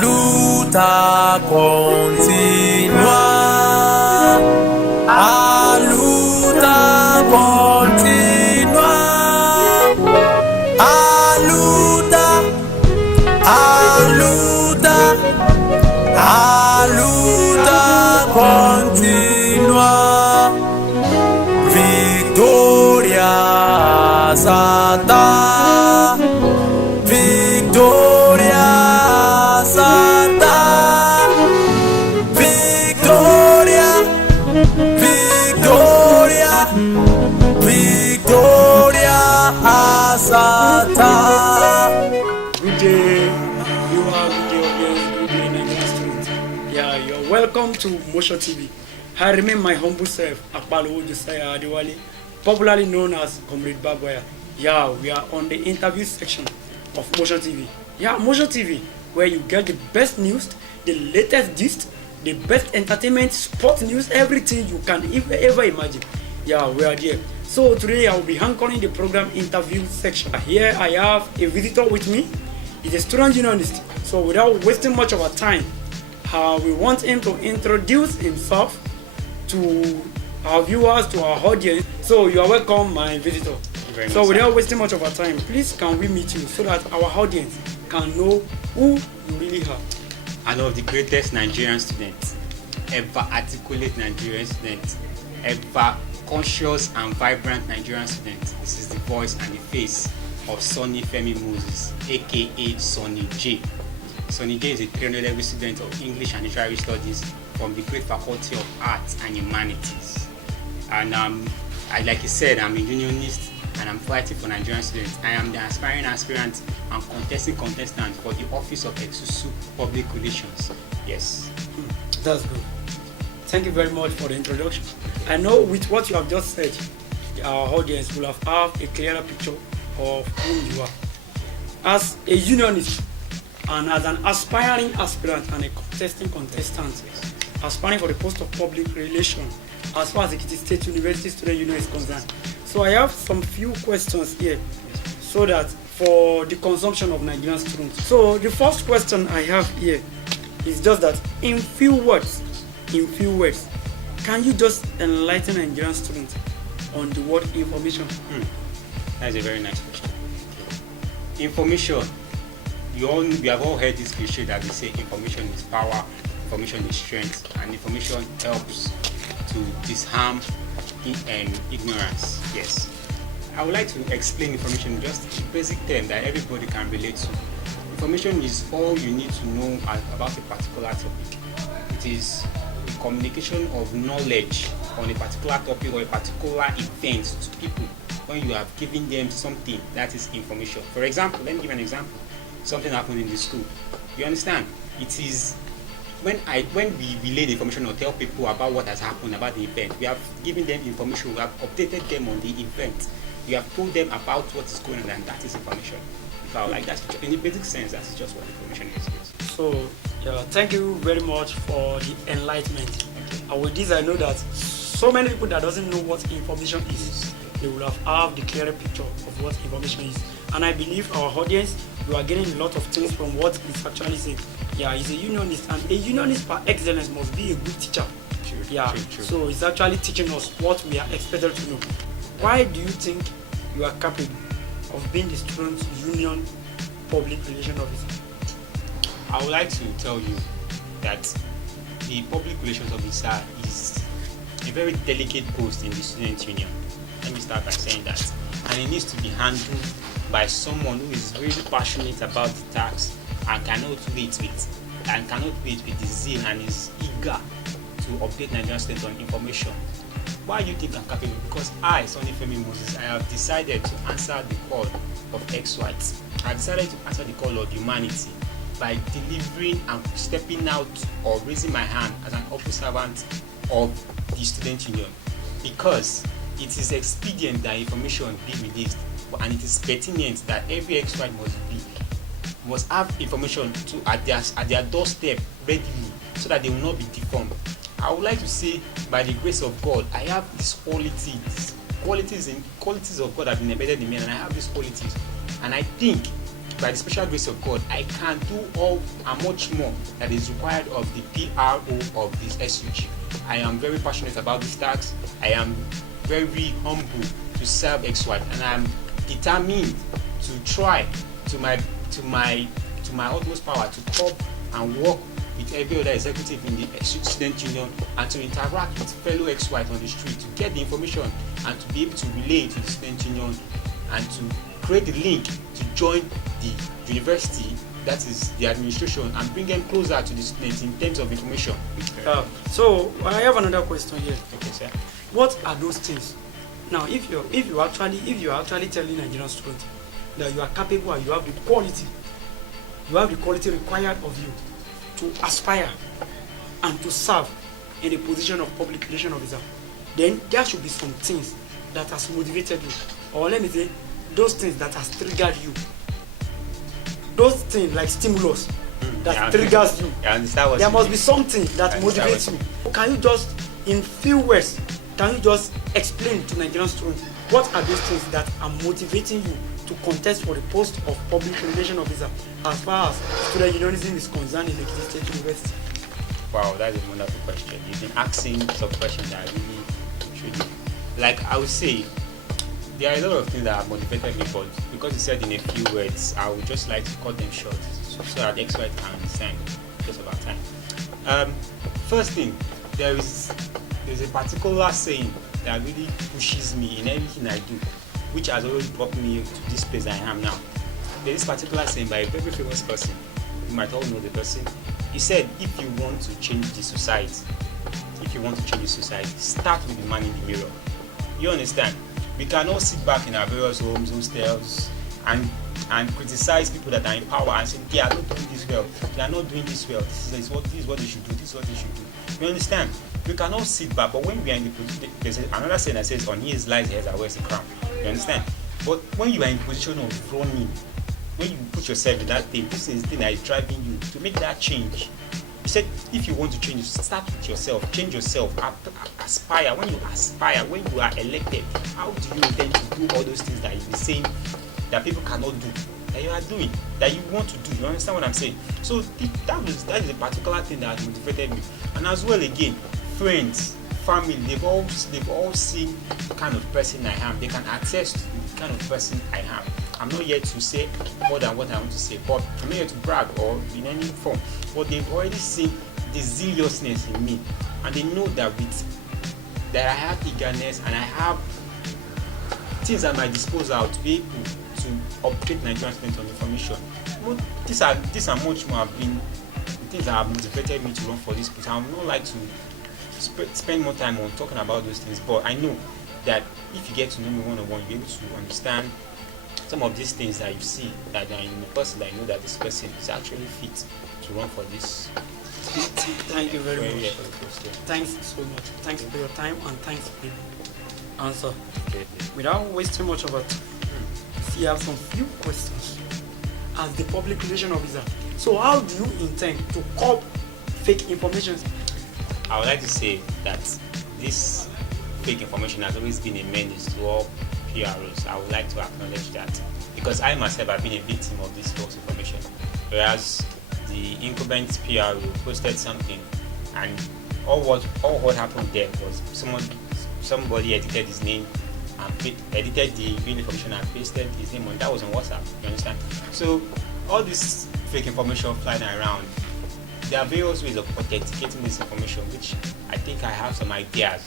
luta continua, a luta continua, a luta, a luta, a luta continua. Victoria Santa, Victoria Santa, Victoria, Victoria, Victoria Santa. Good day, you are good day audience, good day Nigerian students. Yeah, you're welcome to Motion TV. I remain my humble self, Akpalo Josiah Adewale, popularly known as Comrade Baboya. Yeah, we are on the interview section of Motion TV. Yeah, Motion TV, where you get the best news, the latest gist, the best entertainment, sports news, everything you can ever imagine. Yeah, we are there. So today I will be anchoring the program interview section. Here I have a visitor with me. He's a student unionist. So without wasting much of our time, we want him to introduce himself to our viewers, to our audience. So you are welcome, my visitor. So without wasting much of our time, please can we meet you so that our audience can know who you really are. And of the greatest Nigerian students, ever articulate Nigerian students, ever conscious and vibrant Nigerian students. This is the voice and the face of Sonny Femi Moses, aka Sonny J. Sonny J is a 300 level student of English and Literary Studies from the great Faculty of Arts and Humanities. And like I said, I'm a unionist and I'm fighting for Nigerian students. I am the aspiring aspirant and contestant for the office of Exusu Public Relations. Yes. That's good. Thank you very much for the introduction. I know with what you have just said, our audience will have a clearer picture of who you are. As a unionist and as an aspiring aspirant and a contestant, aspiring for the post of public relations as far as the Ekiti State University Student Union is concerned. So I have some few questions here so that for the consumption of Nigerian students. So the first question I have here is just that in few words, can you just enlighten Nigerian students on the word information? That's a very nice question. Information. We have all heard this cliche that they say information is power, information is strength, and information helps to disarm ignorance. Yes. I would like to explain information in just a basic term that everybody can relate to. Information is all you need to know about a particular topic. It is the communication of knowledge on a particular topic or a particular event to people when you have given them something that is information. For example, let me give an example. Something happened in the school. You understand? It is when we relay the information or tell people about what has happened about the event, we have given them information, we have updated them on the event, we have told them about what is going on, and that is information. Like that's in the basic sense, that's just what information is. So thank you very much for the enlightenment. And with this, I know that so many people that doesn't know what information is, they will have the clearer picture of what information is. And I believe our audience, you are getting a lot of things from what he's actually saying. Yeah, he's a unionist, and a unionist par excellence must be a good teacher. True. So he's actually teaching us what we are expected to know. Why do you think you are capable of being the student union public relation officer? I would like to tell you that the public relations officer is a very delicate post in the student union. Let me start by saying that. And it needs to be handled by someone who is really passionate about the task and cannot wait with the zeal and is eager to update Nigerian students on information. Why do you think I'm capable? Because I, Sonny Femi Moses, I have decided to answer the call of ex-whites. I have decided to answer the call of humanity by delivering and stepping out or raising my hand as an office servant of the student union, because it is expedient that information be released, and it is pertinent that every ex-white must have information at their doorstep readily, so that they will not be deformed. I would like to say, by the grace of God, I have these qualities of God have been embedded in me, and I have these qualities, and I think by the special grace of God, I can do all and much more that is required of the PRO of this SUG. I am very passionate about this task. I am very humble to serve XY, and I am determined to try to my utmost power to cope and work with every other executive in the student union, and to interact with fellow XY on the street to get the information and to be able to relay to the student union and to create the link to join the university, that is the administration, and bring them closer to the students in terms of information. So I have another question here. Okay, sir. What are those things? Now, if you are actually telling Nigerian students that you are capable and you have the quality required of you to aspire and to serve in the position of public relation officer, then there should be some things that has motivated you, or let me say, those things that has triggered you. Those things like stimulus that triggers you. There must be something that motivates you. Can you just, in few words, can you just explain to Nigerian students what are those things that are motivating you to contest for the post of public relation officer as far as student unionism is concerned in the State University? Wow, that's a wonderful question. You've been asking some questions that really, like I would say, there are a lot of things that have motivated me, but because you said in a few words, I would just like to cut them short so that XY can understand because of our time. First thing, there's a particular saying that really pushes me in everything I do, which has always brought me to this place I am now. There's this particular saying by a very famous person. You might all know the person. He said, if you want to change the society, start with the man in the mirror. You understand? We cannot sit back in our various homes, hostels, and criticize people that are in power and say they are not doing this well, they are not doing this well, this is what they should do, this is what they should do. You understand? We cannot sit back, but when we are in the position, there's another saying that says, on his lies, he has a wears a crown. You understand? But when you are in position of running, when you put yourself in that thing, this is the thing that is driving you to make that change. He said, if you want to change, start with yourself, change yourself, aspire. When you aspire, when you are elected, how do you intend to do all those things that you're saying that people cannot do, that you are doing, that you want to do? You understand what I'm saying? So that is a particular thing that has motivated me. And as well, again, friends, family, they've all seen the kind of person I am. They can attest to the kind of person I am. I'm not here to say more than what I want to say, but I'm not here to brag or in any form. But they've already seen the zealousness in me, and they know that I have eagerness and I have things at my disposal to be able to update Nigerian students on information. But these are much more have been things that have motivated me to run for this place. I would not like to spend more time on talking about those things, but I know that if you get to know me one-on-one, you'll be able to understand some of these things that you see that are in the person, that you know that this person is actually fit to run for this. Thank you very much. Thanks so much. Thanks for your time and thanks for the answer. Okay. Without wasting much of our time, we have some few questions as the public relation officer. So how do you intend to curb fake information? I would like to say that this fake information has always been a menace to all PROs. I would like to acknowledge that, because I myself have been a victim of this false information. Whereas the incumbent PRO posted something, and all what happened there was somebody edited his name and edited the real information and pasted his name on. That was on WhatsApp. You understand? So all this fake information flying around, there are various ways of authenticating this information, which I think I have some ideas.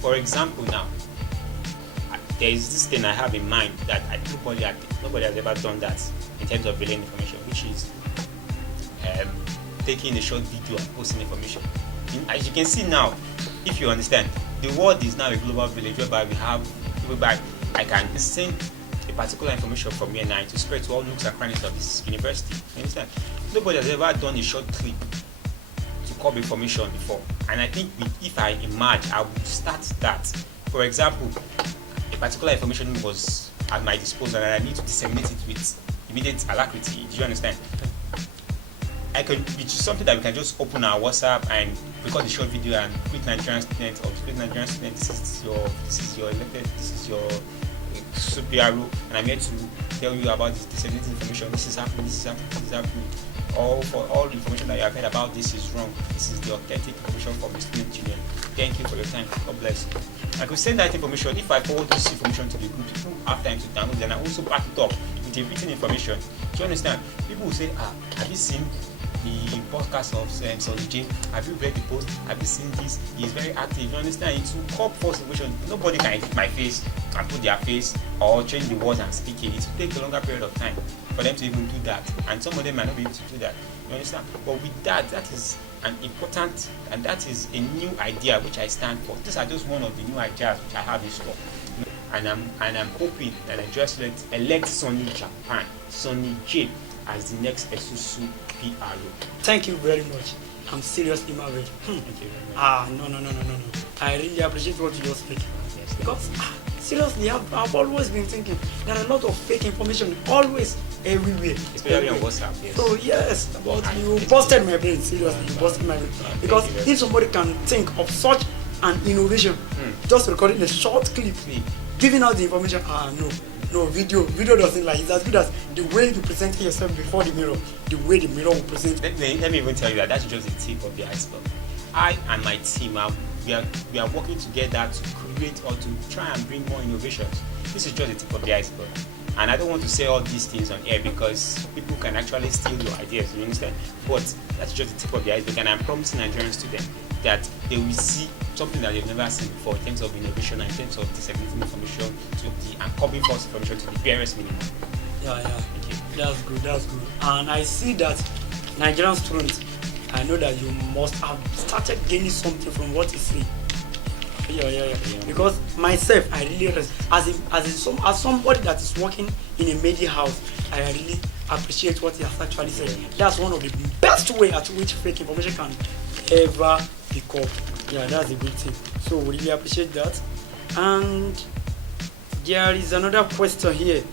For example, now there is this thing I have in mind that nobody has ever done that in terms of relaying information, which is taking a short video and posting information. As you can see now, if you understand, the world is now a global village whereby I can send a particular information from here now to spread to all nooks and crannies of this university. You understand? Nobody has ever done a short clip to cover information before, and I think if I emerge, I would start that. For example, a particular information was at my disposal and I need to disseminate it with immediate alacrity. Do you understand? Which is something that we can just open our WhatsApp and record a short video and tweet Nigerian students, or tweet Nigerian students, this is your elected, this is your super PRO, and I'm here to tell you about this disseminated information. This is happening. This is happening. This is happening. All for all the information that you have heard about this is wrong. This is the authentic information from the student union. Thank you for your time. God bless you. I could send that information. If I forward this information to the group, people have time to download, then I also back it up with a written information. Do you understand? People will say, have you seen the podcast of Sonny J? Have you read the post? Have you seen this? He's very active. You understand? It will call false information. Nobody can edit my face and put their face or change the words I'm speaking. It will take a longer period of time for them to even do that, and some of them might not be able to do that. You understand? But with that, that is an important, and that is a new idea which I stand for. These are just one of the new ideas which I have in store, and I'm hoping that Nigeria students elect Sonny J as the next Esusu PRO. Thank you very much. I'm seriously married. Thank you very much. No. I really appreciate what you just said. Yes, Because seriously, I've always been thinking there are a lot of fake information always everywhere. especially on WhatsApp. Yes. So yes, but you busted my brain. Seriously, you busted my brain. Because if somebody can think of such an innovation, just recording a short clip, giving out the information, no, video doesn't lie. It's as good as the way you present yourself before the mirror, the way the mirror will present. Let me even tell you that that's just the tip of the iceberg. I and my team we are working together to create or to try and bring more innovations. This is just the tip of the iceberg. And I don't want to say all these things on air because people can actually steal your ideas, you understand? But that's just the tip of the iceberg, and I'm promising Nigerian students that they will see something that they've never seen before in terms of innovation and in terms of disseminating information to the and copying false information to the barest minimum. Yeah. Thank you. That's good. And I see that Nigerian students, I know that you must have started gaining something from what you see. Yeah. Because myself, I really as somebody that is working in a media house, I really appreciate what he has actually said. That's one of the best way at which fake information can ever be caught. Yeah, that's a good thing. So we really appreciate that. And there is another question here,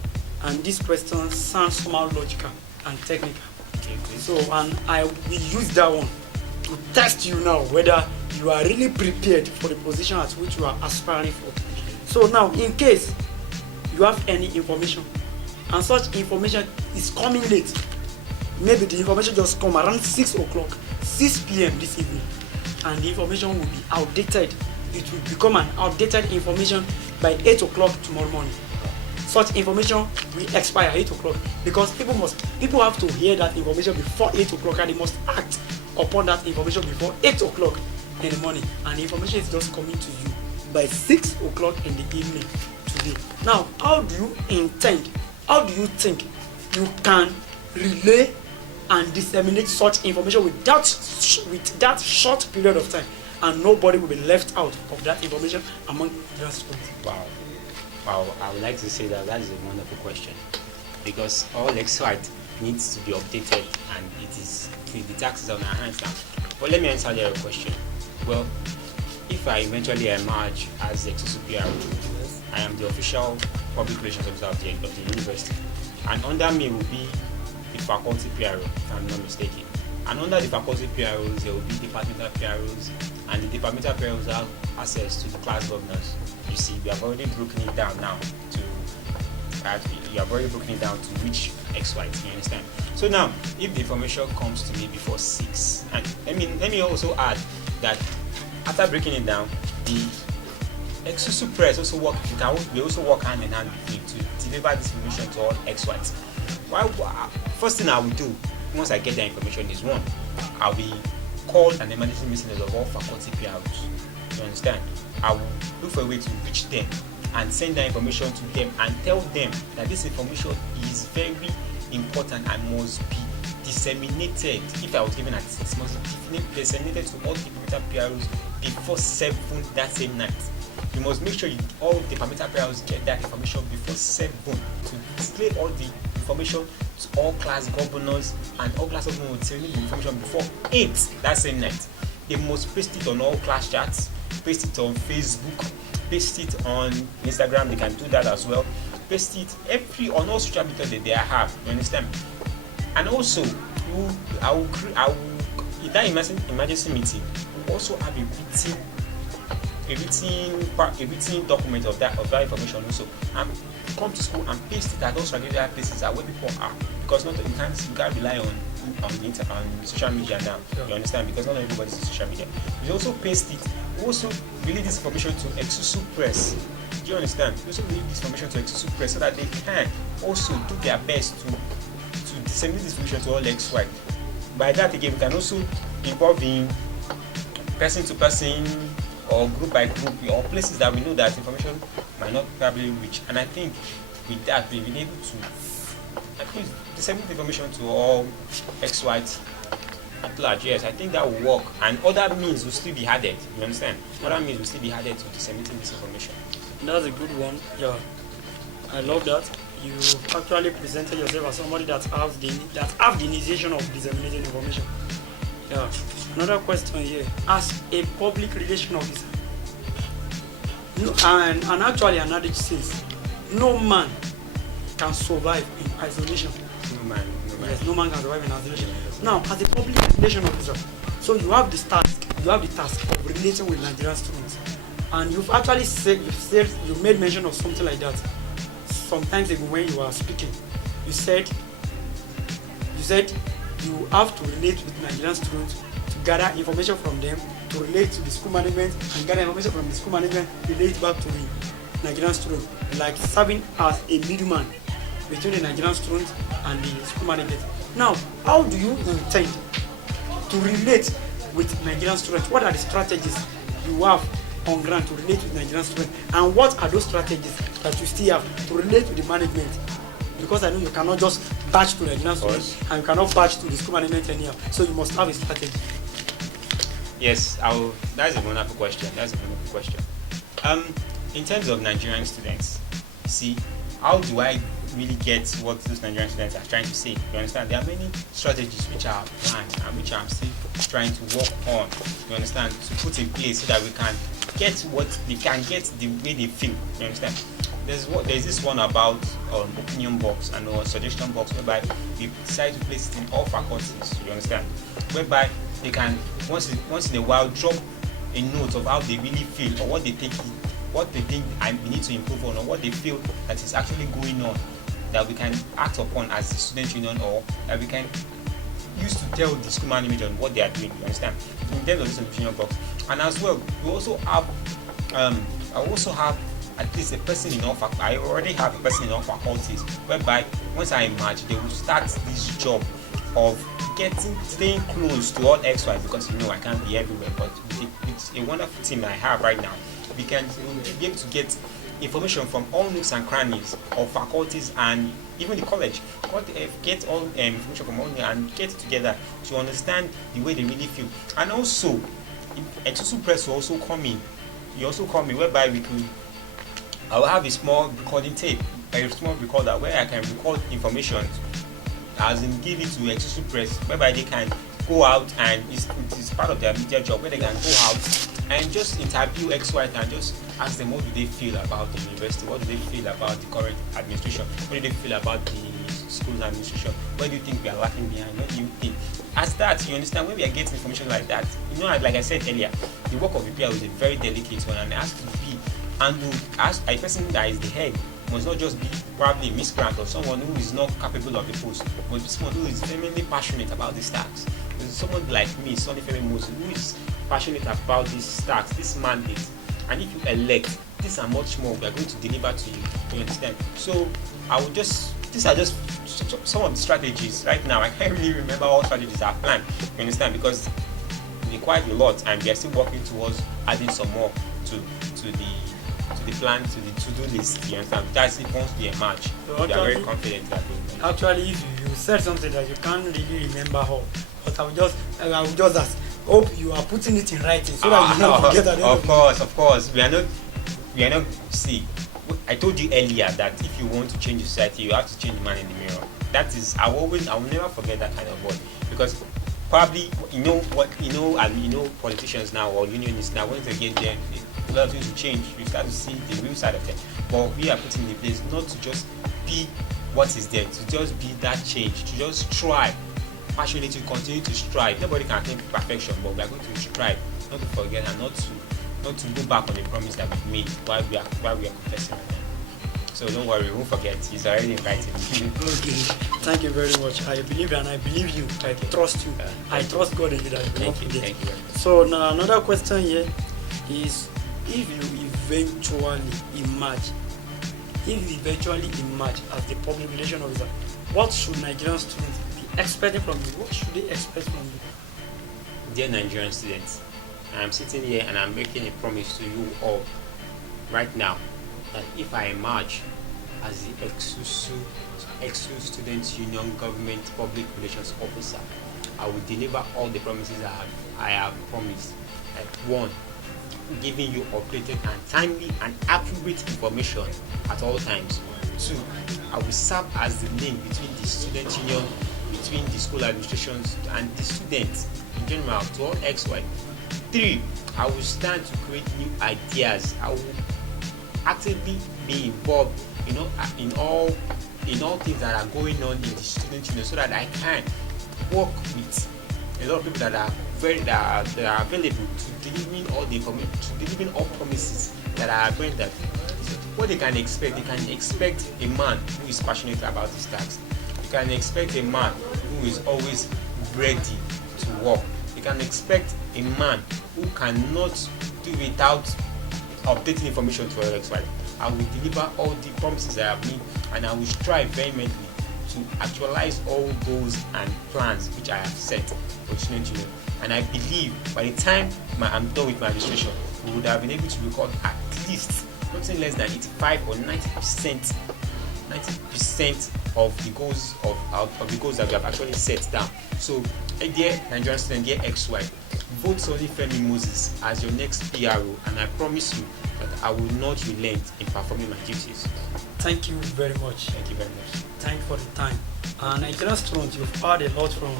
and this question sounds somehow logical and technical. So, and I will use that one to test you now whether you are really prepared for the position at which you are aspiring for. So now, in case you have any information and such information is coming late, maybe the information just come around 6 p.m. this evening, and the information will be outdated. It will become an outdated information by 8 o'clock tomorrow morning. Such information will expire 8 o'clock because people have to hear that information before 8 o'clock, and they must act upon that information before 8 o'clock in the morning, and the information is just coming to you by 6 o'clock in the evening today. Now, how do you think you can relay and disseminate such information with that short period of time, and nobody will be left out of that information among the students? Wow, I would like to say that is a wonderful question, because all XY needs to be updated, and the tax is on our hands now. But let me answer your question. Well, if I eventually emerge as the XSUPR, I am the official public relations officer of the university, and under me will be the faculty PRO, if I'm not mistaken. And under the faculty PROs, there will be departmental PROs, and the departmental PROs have access to the class governors. You see, we have already broken it down now to which XY, you understand? So now, if the information comes to me before 6, and let me also add that after breaking it down, the Exusu Press also we also work hand in hand with me to deliver this information to all XYs. First thing I will do once I get the information is one, I'll be called an emergency meeting of all faculty PROs. You understand? I will look for a way to reach them and send that information to them and tell them that this information is very important and must be disseminated. If I was given at 6 months, disseminated to all departmental PROs before 7 that same night. You must make sure all departmental PROs get that information before 7 to display all the information to all class governors, and all class governors will disseminate the information before 8 that same night. They must paste it on all class chats, paste it on Facebook, paste it on Instagram. They can do that as well. Paste it on all social media that they have. You understand? And also, I will in that emergency meeting, we'll also have a written document of that information also. I'm come to school and paste it at those regular places that where people are, because not you can't rely on on social media now. Yeah. You understand? Because not everybody's on social media. You also paste it. You also release this information to Exusu Press. Do you understand? You also release this information to Exusu Press so that they can also do their best to disseminate this information to all XY. By that again, we can also involve in person to person or group by group or places that we know that information might not probably reach. And I think with that we've been able to disseminate information to all XY at large. Yes, I think that will work, and other means will still be added. You understand? Other means will still be added to disseminating this information. That's a good one. Yeah, I love that. You actually presented yourself as somebody that have the initiation of disseminating information. Yeah. Another question here: as a public relation officer, and actually an adage says, no man can survive in isolation. No man. Yes, no man can survive in isolation. Now, as a public relation officer, so you have the task of relating with Nigerian students, and you've actually you made mention of something like that sometimes ago when you were speaking. You said you have to relate with Nigerian students to gather information from them, to relate to the school management, and gather information from the school management, relate back to the Nigerian student, like serving as a middleman between the Nigerian student and the school management. Now, how do you intend to relate with Nigerian students? What are the strategies you have on ground to relate with Nigerian students, and what are those strategies that you still have to relate with the management? Because I know you cannot just batch to Nigerian students and you cannot batch to the school management anyhow. So you must have a strategy. Yes, that's a wonderful question. In terms of Nigerian students, see, how do I really get what those Nigerian students are trying to say? You understand? There are many strategies which are planned and which I'm still trying to work on. You understand? To put in place so that we can get what they can get the way they feel. You understand? There's this one about opinion box and suggestion box whereby we decide to place it in all faculties. You understand? Whereby they can once in a while drop a note of how they really feel or what they think we need to improve on, or what they feel that is actually going on that we can act upon as the student union, or that we can use to tell the school management on what they are doing. You understand? In terms of this opinion box, and as well, we also have I also have at least a person in all I already have a person in all faculties whereby once I emerge, they will start this job of staying close to all XY, because I can't be everywhere, but with a wonderful team I have right now, we can be able to get information from all nooks and crannies of faculties and even the college. Get all information from all and get it together to understand the way they really feel. And also, Exusu Press will also come in. You also come in whereby I will have a small recording tape, a small recorder where I can record information, as in give it to Exusu Press, whereby they can go out, and it's part of their media job where they can go out and just interview XY and just ask them what do they feel about the university, what do they feel about the current administration, what do they feel about the school's administration, where do you think we are lacking behind, what do you think? As that, you understand, when we are getting information like that, like I said earlier, the work of the PR is a very delicate one, and it has to be handled as a person that is the head. Must not just be probably a miscreant or someone who is not capable of the post, but someone who is genuinely passionate about these tasks. Someone like me, Sonny Femi Moses, who is passionate about these tasks, this mandate, and if you elect, these are much more we are going to deliver to you. You understand? So these are just some of the strategies. Right now, I can't really remember all strategies are planned. You understand? Because we quite a lot, and we are still working towards adding some more to the plan, to the to-do list. You understand? That's it once we emerge. So we are very confident that we actually, if you said something that you can't really remember all, but I will just ask. Hope you are putting it in writing so that you don't forget that. Of course. We are not. See, I told you earlier that if you want to change the society, you have to change the man in the mirror. That is, I will never forget that kind of word, because probably politicians now or unionists now, once they get there, a lot of things will change. You start to see the real side of them. But we are putting in place not to just be what is there, to just be that change, to just try passionately to continue to strive. Nobody can attain perfection, but we are going to strive, not to forget, and not to go back on the promise that we've made while we are contesting with them. So don't worry, we won't forget. He's already invited. Okay, thank you very much. I believe you and I believe you. I trust you. I trust God in you that you will not Thank you. forget. Thank you very much. So now another question here is, if you eventually emerge as the public relation officer, what should Nigerian students be expecting from you? What should they expect from you? Dear Nigerian students, I'm sitting here and I'm making a promise to you all right now that if I emerge as the Exu Students Union Government Public Relations Officer, I will deliver all the promises I have promised. Like 1, giving you updated and timely and accurate information at all times. 2, I will serve as the link between the student union, between the school administrations and the students in general to all XY. 3, I will stand to create new ideas. I will actively be involved, in all things that are going on in the student union, so that I can work with a lot of people that are available to delivering all the information, to delivering all promises that are going that. What they can expect a man who is passionate about his task. You can expect a man who is always ready to work. You can expect a man who cannot do without updating information to our XY. I will deliver all the promises I have made, and I will strive vehemently to actualize all goals and plans which I have set for student union. And I believe by the time I'm done with my administration, we would have been able to record at least nothing less than 85 or 90% of the goals of the goals that we have actually set down. So, dear Nigerian student, dear XY, vote Sonny Femi Moses as your next PRO, and I promise you that I will not relent in performing my duties. Thank you very much. Thank you very much. Thank you for the time. Nigerian students, you've heard a lot from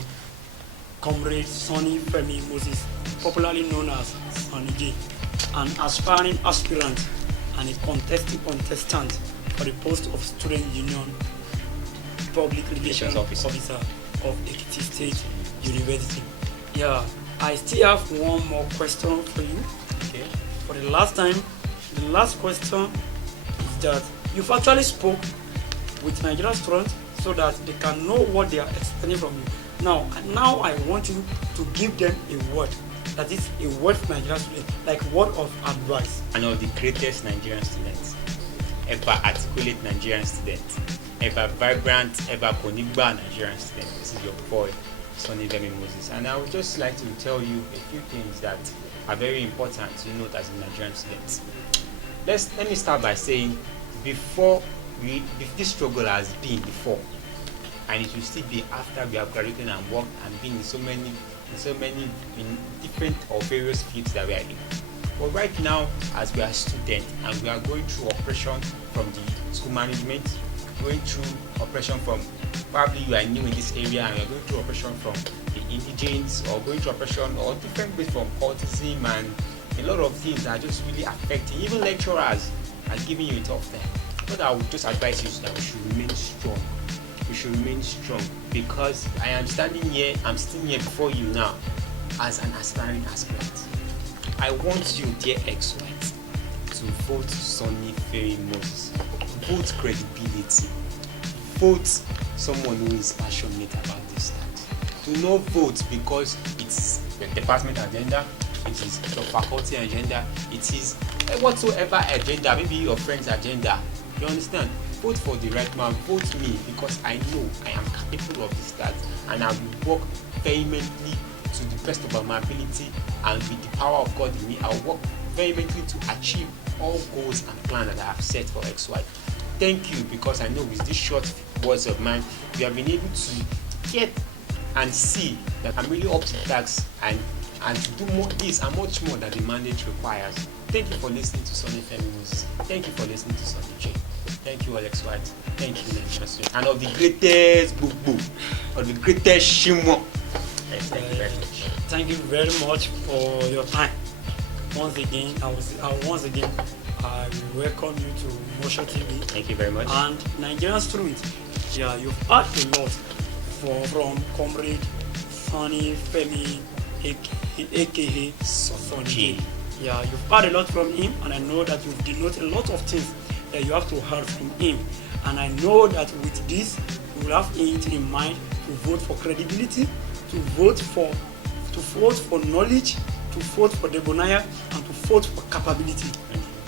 Comrade Sonny Femi Moses, popularly known as Sonny J, an aspiring aspirant and a contestant for the post of Student Union Public Relations Officer of Ekiti State University. Yeah, I still have one more question for you. Okay. For the last time, the last question is that you've actually spoke with Nigerian students so that they can know what they are expecting from you. Now I want you to give them a word. That is a word for Nigerian students, like word of advice. And of the greatest Nigerian students, ever articulate Nigerian students, ever vibrant, ever conigba Nigerian students. This is your boy, Sonny Femi Moses. And I would just like to tell you a few things that are very important to note as a Nigerian student. Let me start by saying, this struggle has been before, and it will still be after we have graduated and worked and been in so many different or various fields that we are in. But right now, as we are students and we are going through operation from the school management, going through operation from, probably you are new in this area and you are going through operation from the indigents, or going through operation or different ways from autism, and a lot of things are just really affecting. Even lecturers are giving you a tough time. What I would just advise you is that we should remain strong. We should remain strong, because I'm sitting here before you now as an aspiring aspirant. I want you, dear XY, to vote Sonny Femi Moses. Vote credibility. Vote someone who is passionate about this task. Do not vote because it's the department agenda, it is your faculty agenda, it is whatsoever agenda, maybe your friend's agenda. You understand? Vote for the right man. Vote me, because I know I am capable of this task, and I will work vehemently to the best of my ability, and with the power of God in me, I will work vehemently to achieve all goals and plans that I have set for XY. Thank you, because I know with these short words of mine, we have been able to get and see that I'm really up to the task and to do more this and much more that the mandate requires. Thank you for listening to Sonny Femi Moses. Thank you for listening to Sonny J. Thank you, Alex White. Thank you, Nigerian students. And of the greatest Bubu, of the greatest Shimo. Yes, thank you very much. Thank you very much for your time. Once again, I will welcome you to Motion TV. Thank you very much. And Nigerian students, yeah, you've heard a lot from Comrade Sonny Femi, aka Sonny J. Yeah, you've heard a lot from him, and I know that you've denoted a lot of things that you have to hear from him. And I know that with this, you will have it in mind to vote for credibility, to vote for knowledge, to vote for debonair, and to vote for capability.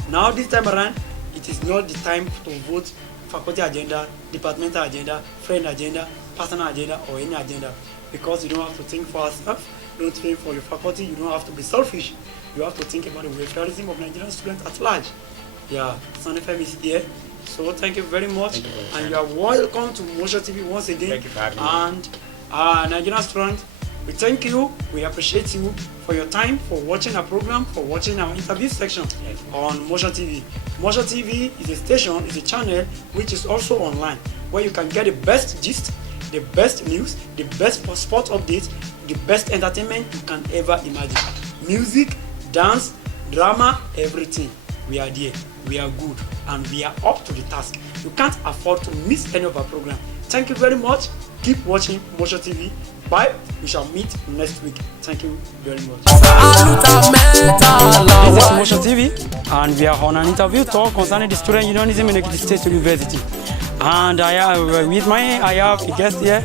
Now this time around, it is not the time to vote faculty agenda, departmental agenda, friend agenda, personal agenda, or any agenda, because you don't have to think for yourself, you don't think for your faculty, you don't have to be selfish. You have to think about the welfareism of Nigerian students at large. Yeah, Sun FM is here. So thank you very much, and you are welcome to Motion TV once again. Thank you for having me. And Nigerian students, we thank you, we appreciate you for your time, for watching our program, for watching our interview section on Motion TV. Motion TV is a station, is a channel which is also online, where you can get the best gist, the best news, the best sport updates, the best entertainment you can ever imagine. Music, dance, drama, everything. We are there, we are good, and we are up to the task. You can't afford to miss any of our program. Thank you very much. Keep watching Motion TV. Bye. We shall meet next week. Thank you very much. This is Motion TV, and we are on an interview talk concerning the student unionism in Ekiti State University. And I have a guest here,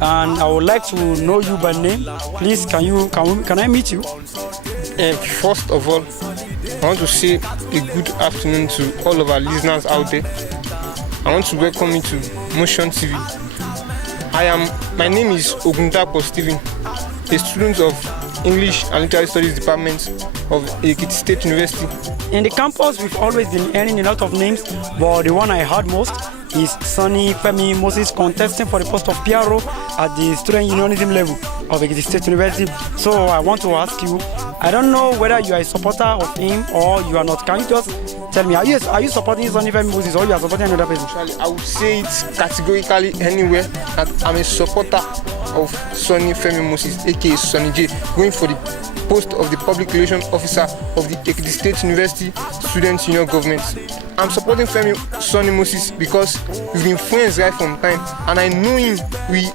and I would like to know you by name. Please, can I meet you? First of all, I want to say a good afternoon to all of our listeners out there. I want to welcome you to Motion TV. My name is Ogundapo Stephen, a student of English and Literary Studies Department of Ekiti State University. In the campus, we've always been hearing a lot of names, but the one I heard most is Sonny Femi Moses contesting for the post of PRO at the student unionism level of Ekiti State University. So I want to ask you, I don't know whether you are a supporter of him or you are not. Can you just tell me, are you supporting Sonny Femi Moses or you are supporting another person? Actually, I would say it categorically anywhere that I'm a supporter of Sonny Femi Moses, aka Sonny J, going for the post of the Public Relations Officer of the Ekiti State University Student Union Government. I'm supporting Sonny Moses because we've been friends right from time, and I know him.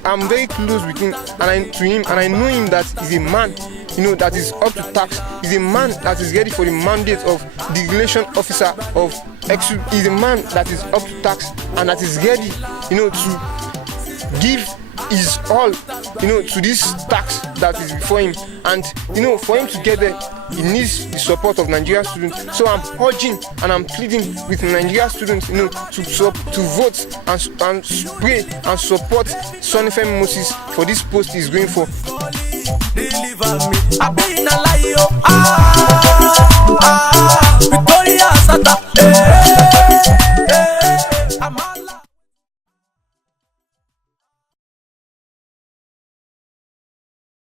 I'm very close with him, and I know him that he's a man, that is up to task. He's a man that is ready for the mandate of the relation officer of EXU. He's a man that is up to task and that is ready, to give his all, to this task that is before him. And for him to get there, he needs the support of Nigerian students. So I'm urging and I'm pleading with Nigerian students, to vote and pray and support Sonny Femi Moses for this post he's going for. Deliver me, I've been a lie, Victoria Sata,